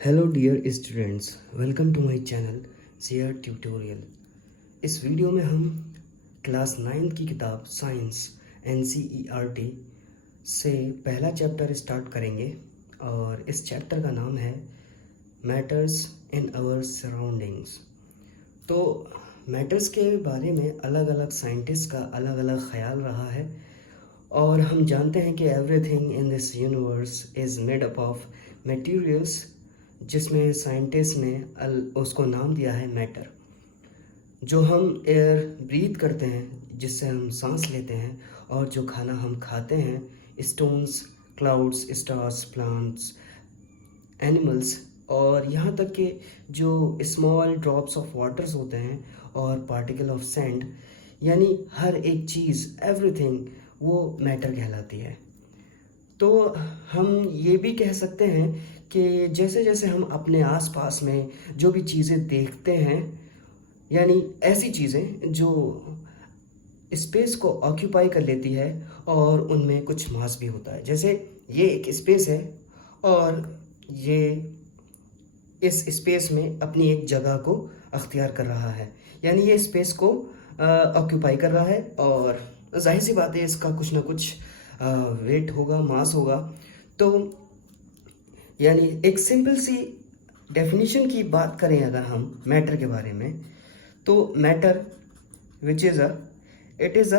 Hello dear students, welcome to my channel share tutorial. इस video में हम class 9 की किताब साइंस NCERT से पहला चैप्टर स्टार्ट करेंगे और इस चैप्टर का नाम है मैटर्स इन आवर सराउंडिंग्स। तो मैटर्स के बारे में अलग अलग साइंटिस्ट का अलग अलग ख्याल रहा है और हम जानते हैं कि everything in this universe is made up of materials, जिसमें साइंटिस्ट ने उसको नाम दिया है मैटर। जो हम एयर ब्रीथ करते हैं, जिससे हम सांस लेते हैं, और जो खाना हम खाते हैं, stones, clouds, stars, plants, animals, और यहाँ तक कि जो स्मॉल ड्रॉप्स ऑफ वाटर्स होते हैं और पार्टिकल ऑफ सैंड, यानी हर एक चीज़, एवरीथिंग, वो मैटर कहलाती है। तो हम ये भी कह सकते हैं कि जैसे जैसे हम अपने आसपास में जो भी चीज़ें देखते हैं, यानी ऐसी चीज़ें जो स्पेस को ऑक्यूपाई कर लेती है और उनमें कुछ मास भी होता है। जैसे ये एक स्पेस है और ये इस स्पेस में अपनी एक जगह को अख्तियार कर रहा है, यानी ये स्पेस को ऑक्यूपाई कर रहा है और जाहिर सी बात है इसका कुछ ना कुछ वेट होगा, मास होगा। तो यानी एक सिंपल सी डेफिनेशन की बात करें अगर हम मैटर के बारे में, तो matter which is it is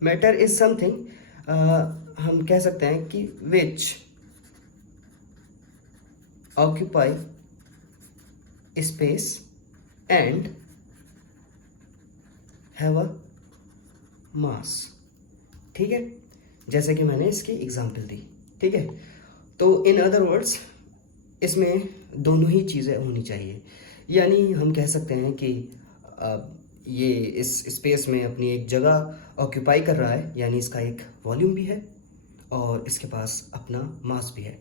matter is something, हम कह सकते हैं कि which occupy space and have a mass. ठीक है, जैसे कि मैंने इसकी एग्जांपल दी। ठीक है, तो इन अदर वर्ड्स इसमें दोनों ही चीज़ें होनी चाहिए। यानी हम कह सकते हैं कि ये इस स्पेस में अपनी एक जगह ऑक्यूपाई कर रहा है, यानी इसका एक वॉल्यूम भी है और इसके पास अपना मास भी है।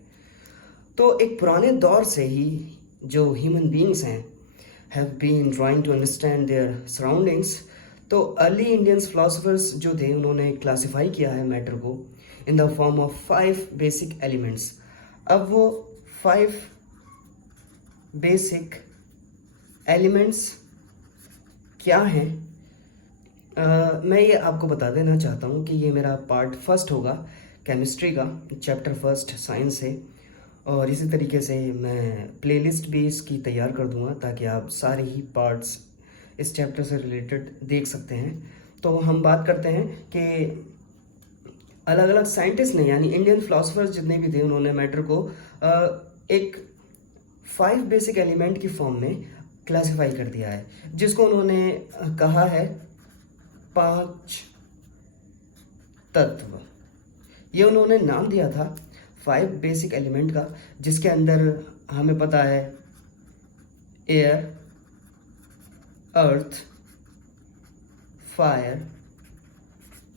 तो एक पुराने दौर से ही जो ह्यूमन बींग्स हैं have been trying to understand their surroundings. तो अर्ली इंडियंस फिलोसफर्स जो थे, उन्होंने क्लासिफाई किया है मैटर को in the form of 5 basic elements. अब वो 5 बेसिक एलिमेंट्स क्या हैं, मैं ये आपको बता देना चाहता हूँ कि ये मेरा पार्ट फर्स्ट होगा केमिस्ट्री का, चैप्टर फर्स्ट साइंस से, और इसी तरीके से मैं प्लेलिस्ट भी इसकी तैयार कर दूंगा ताकि आप सारे ही पार्ट्स इस चैप्टर से रिलेटेड देख सकते हैं। तो हम बात करते हैं कि अलग अलग साइंटिस्ट ने, यानी इंडियन फिलोसफर्स जितने भी थे, उन्होंने मैटर को एक 5 बेसिक एलिमेंट की फॉर्म में क्लासिफाई कर दिया है, जिसको उन्होंने कहा है 5 तत्व। ये उन्होंने नाम दिया था 5 बेसिक एलिमेंट का, जिसके अंदर हमें पता है air, earth, fire,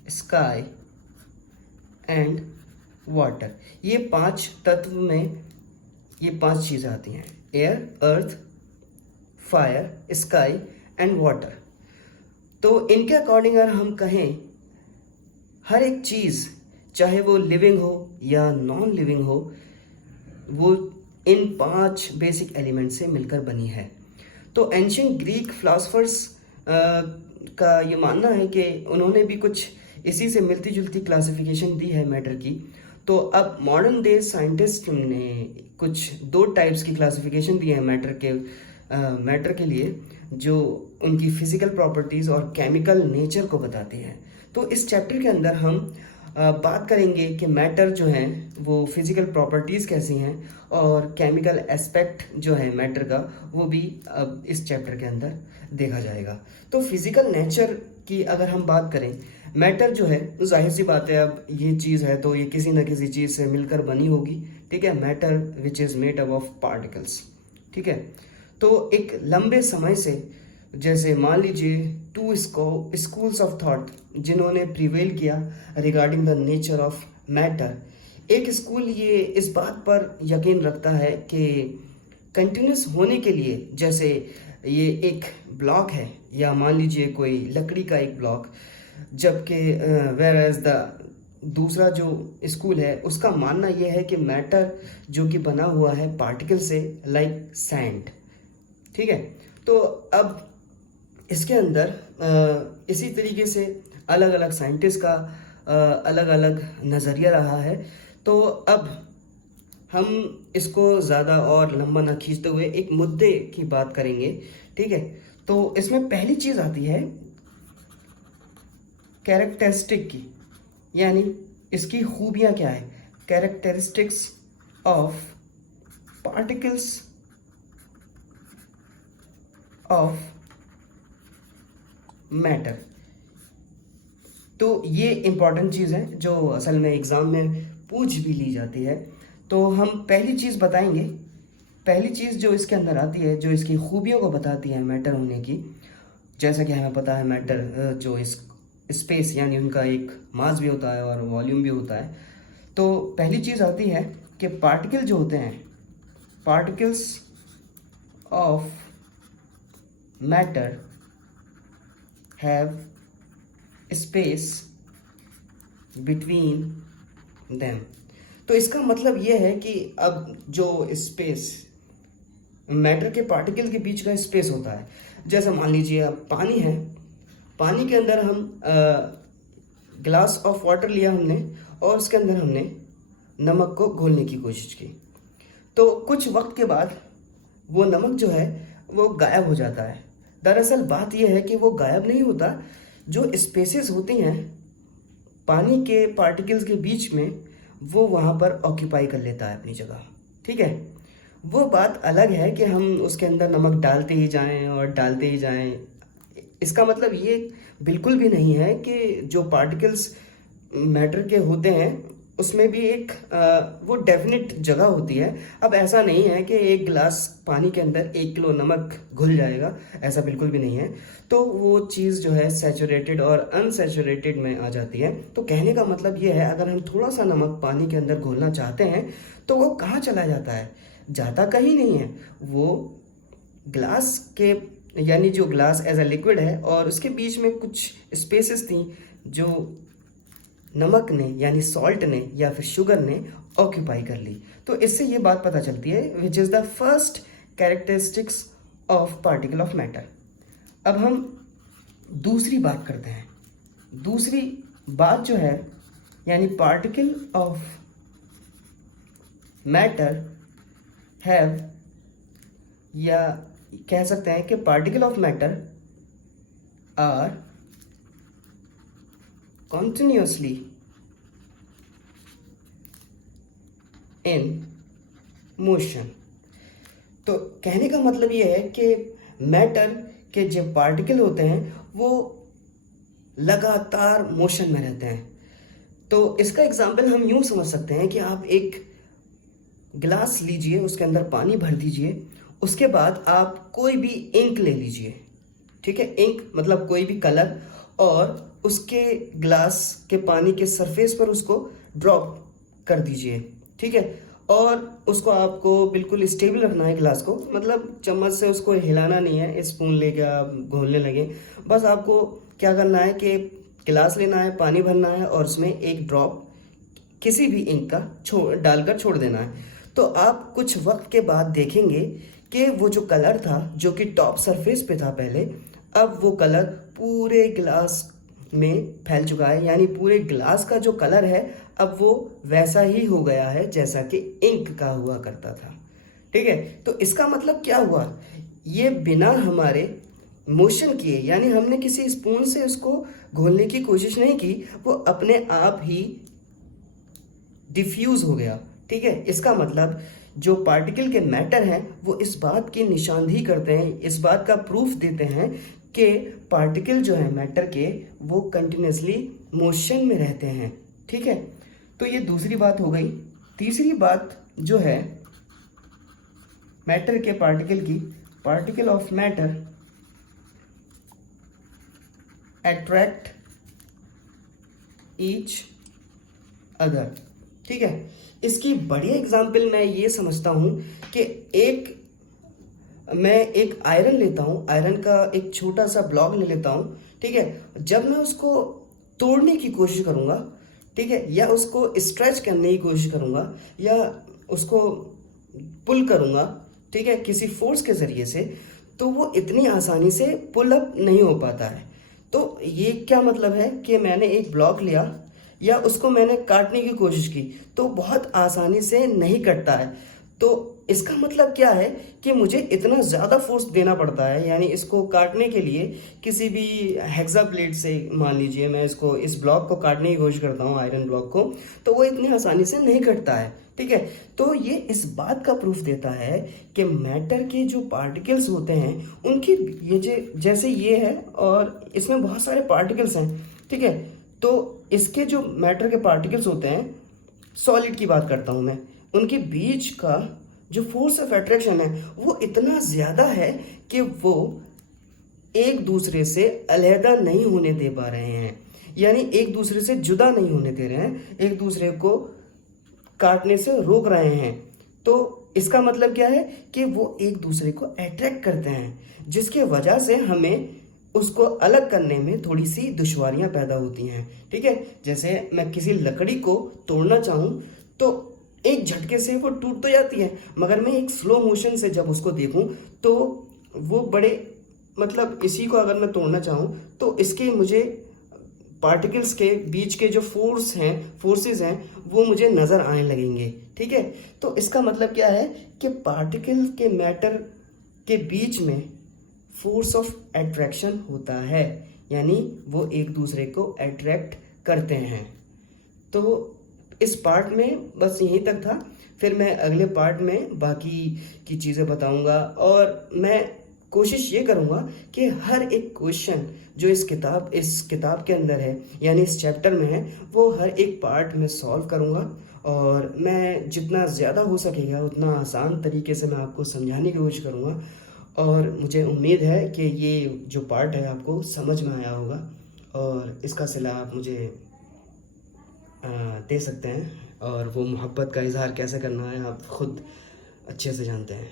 sky and water. ये 5 तत्व में ये 5 चीज़ें आती हैं: air, earth, fire, sky and water. तो इनके अकॉर्डिंग अगर हम कहें, हर एक चीज़, चाहे वो लिविंग हो या नॉन लिविंग हो, वो इन 5 बेसिक एलिमेंट से मिलकर बनी है। तो एंशिएंट ग्रीक फिलोसफर्स का ये मानना है कि उन्होंने भी कुछ इसी से मिलती जुलती क्लासिफिकेशन दी है मैटर की। तो अब मॉडर्न डे साइंटिस्ट ने कुछ 2 टाइप्स की क्लासिफिकेशन दी है मैटर के लिए, जो उनकी फिजिकल प्रॉपर्टीज़ और केमिकल नेचर को बताती हैं। तो इस चैप्टर के अंदर हम बात करेंगे कि मैटर जो है वो फिजिकल प्रॉपर्टीज़ कैसी हैं और केमिकल एस्पेक्ट जो है मैटर का, वो भी अब इस चैप्टर के अंदर देखा जाएगा। तो फिजिकल नेचर की अगर हम बात करें, मैटर जो है, जाहिर सी बात है, अब ये चीज़ है तो ये किसी न किसी चीज़ से मिलकर बनी होगी। ठीक है, matter which is made up of particles. ठीक है, तो एक लंबे समय से, जैसे मान लीजिए 2 स्कूल्स ऑफ थॉट जिन्होंने प्रिवेल किया regarding the nature of matter. एक स्कूल ये इस बात पर यकीन रखता है कि कंटिन्यूस होने के लिए, जैसे ये एक ब्लॉक है या मान लीजिए कोई लकड़ी का एक ब्लॉक, जबकि वेयर एज द दूसरा जो स्कूल है उसका मानना यह है कि मैटर जो कि बना हुआ है पार्टिकल से, लाइक सैंड। ठीक है, तो अब इसके अंदर इसी तरीके से अलग अलग साइंटिस्ट का अलग अलग नज़रिया रहा है। तो अब हम इसको ज़्यादा और लंबा ना खींचते हुए एक मुद्दे की बात करेंगे। ठीक है, तो इसमें पहली चीज़ आती है कैरेक्टरिस्टिक की, यानी इसकी खूबियाँ क्या है। Characteristics of particles of matter. तो ये इंपॉर्टेंट चीज़ है जो असल में एग्ज़ाम में पूछ भी ली जाती है। तो हम पहली चीज़ बताएंगे। पहली चीज़ जो इसके अंदर आती है, जो इसकी खूबियों को बताती है मैटर होने की, जैसा कि हमें पता है मैटर जो इस स्पेस यानी उनका एक मास भी होता है और वॉल्यूम भी होता है। तो पहली चीज़ आती है कि पार्टिकल जो होते हैं, particles of matter have space between them. तो इसका मतलब यह है कि अब जो स्पेस मैटर के पार्टिकल के बीच का स्पेस होता है, जैसे मान लीजिए अब पानी है, पानी के अंदर हम ग्लास ऑफ वाटर लिया हमने और उसके अंदर हमने नमक को घोलने की कोशिश की। तो कुछ वक्त के बाद वो नमक जो है वो गायब हो जाता है। दरअसल बात यह है कि वो गायब नहीं होता, जो स्पेसेस होती हैं पानी के पार्टिकल्स के बीच में, वो वहाँ पर ऑक्यूपाई कर लेता है अपनी जगह। ठीक है, वो बात अलग है कि हम उसके अंदर नमक डालते ही जाएं और डालते ही जाएं। इसका मतलब ये बिल्कुल भी नहीं है कि जो पार्टिकल्स मैटर के होते हैं उसमें भी एक वो डेफिनेट जगह होती है। अब ऐसा नहीं है कि एक गिलास पानी के अंदर 1 किलो नमक घुल जाएगा, ऐसा बिल्कुल भी नहीं है। तो वो चीज़ जो है सैचुरेटेड और अनसैचुरेटेड में आ जाती है। तो कहने का मतलब ये है, अगर हम थोड़ा सा नमक पानी के अंदर घोलना चाहते हैं तो वो कहाँ चला जाता है? जाता कहीं नहीं है, वो ग्लास के यानी जो ग्लास एज अ लिक्विड है और उसके बीच में कुछ स्पेसेस थी जो नमक ने यानी सॉल्ट ने या फिर शुगर ने ऑक्यूपाई कर ली। तो इससे ये बात पता चलती है which is the first characteristics of particle of matter. अब हम दूसरी बात करते हैं। दूसरी बात जो है यानी पार्टिकल ऑफ मैटर हैव, या कह सकते हैं कि particle of matter are continuously in motion। तो कहने का मतलब ये है कि मैटर के जो पार्टिकल होते हैं वो लगातार मोशन में रहते हैं। तो इसका एग्जाम्पल हम यूं समझ सकते हैं कि आप एक गिलास लीजिए, उसके अंदर पानी भर दीजिए, उसके बाद आप कोई भी इंक ले लीजिए। ठीक है, इंक मतलब कोई भी कलर, और उसके ग्लास के पानी के सरफेस पर उसको ड्रॉप कर दीजिए। ठीक है, और उसको आपको बिल्कुल स्टेबल रखना है ग्लास को, मतलब चम्मच से उसको हिलाना नहीं है, स्पून लेके आप घोलने लगे। बस आपको क्या करना है कि गिलास लेना है, पानी भरना है और उसमें एक ड्रॉप किसी भी इंक का डालकर छोड़ देना है। तो आप कुछ वक्त के बाद देखेंगे कि वो जो कलर था जो कि टॉप सरफेस पे था पहले, अब वो कलर पूरे ग्लास में फैल चुका है, यानी पूरे ग्लास का जो कलर है अब वो वैसा ही हो गया है जैसा कि इंक का हुआ करता था। ठीक है, तो इसका मतलब क्या हुआ? ये बिना हमारे मोशन किए, यानी हमने किसी स्पून से उसको घोलने की कोशिश नहीं की, वो अपने आप ही डिफ्यूज हो गया। ठीक है, इसका मतलब जो पार्टिकल के मैटर हैं वो इस बात की निशानदेही करते हैं, इस बात का प्रूफ देते हैं कि पार्टिकल जो है मैटर के वो कंटिन्यूसली मोशन में रहते हैं। ठीक है, तो ये दूसरी बात हो गई। तीसरी बात जो है मैटर के पार्टिकल की, particle of matter attract each other. ठीक है, इसकी बढ़िया एग्जाम्पल मैं ये समझता हूं कि मैं एक आयरन लेता हूं, आयरन का एक छोटा सा ब्लॉक ले लेता हूं। ठीक है, जब मैं उसको तोड़ने की कोशिश करूंगा, ठीक है, या उसको स्ट्रेच करने की कोशिश करूँगा या उसको पुल करूँगा, ठीक है, किसी फोर्स के ज़रिए से, तो वो इतनी आसानी से पुल अप नहीं हो पाता है। तो ये क्या मतलब है कि मैंने एक ब्लॉक लिया या उसको मैंने काटने की कोशिश की तो बहुत आसानी से नहीं कटता है। तो इसका मतलब क्या है कि मुझे इतना ज़्यादा फोर्स देना पड़ता है, यानी इसको काटने के लिए किसी भी हेक्सा प्लेट से, मान लीजिए मैं इसको इस ब्लॉक को काटने की कोशिश करता हूँ, आयरन ब्लॉक को, तो वो इतनी आसानी से नहीं कटता है। ठीक है, तो ये इस बात का प्रूफ देता है कि मैटर के जो पार्टिकल्स होते हैं उनकी, ये जैसे ये है और इसमें बहुत सारे पार्टिकल्स हैं, ठीक है, तो इसके जो मैटर के पार्टिकल्स होते हैं, सॉलिड की बात करता हूँ मैं, उनके बीच का जो फोर्स ऑफ अट्रैक्शन है वो इतना ज़्यादा है कि वो एक दूसरे से अलहदा नहीं होने दे पा रहे हैं, यानी एक दूसरे से जुदा नहीं होने दे रहे हैं, एक दूसरे को काटने से रोक रहे हैं। तो इसका मतलब क्या है कि वो एक दूसरे को अट्रैक्ट करते हैं, जिसके वजह से हमें उसको अलग करने में थोड़ी सी दुश्वारियां पैदा होती हैं। ठीक है, जैसे मैं किसी लकड़ी को तोड़ना चाहूँ तो एक झटके से वो टूट तो जाती है, मगर मैं एक स्लो मोशन से जब उसको देखूं तो वो बड़े, मतलब इसी को अगर मैं तोड़ना चाहूँ तो इसके मुझे पार्टिकल्स के बीच के जो फोर्सेस हैं वो मुझे नज़र आने लगेंगे। ठीक है, तो इसका मतलब क्या है कि पार्टिकल के मैटर के बीच में फोर्स ऑफ अट्रैक्शन होता है, यानी वो एक दूसरे को अट्रैक्ट करते हैं। तो इस पार्ट में बस यहीं तक था, फिर मैं अगले पार्ट में बाकी की चीज़ें बताऊंगा और मैं कोशिश ये करूंगा कि हर एक क्वेश्चन जो इस किताब के अंदर है, यानी इस चैप्टर में है, वो हर एक पार्ट में सॉल्व करूंगा और मैं जितना ज़्यादा हो सकेगा उतना आसान तरीके से मैं आपको समझाने की कोशिश करूंगा। और मुझे उम्मीद है कि ये जो पार्ट है आपको समझ में आया होगा और इसका सिला आप मुझे दे सकते हैं, और वो मोहब्बत का इजहार कैसे करना है आप खुद अच्छे से जानते हैं।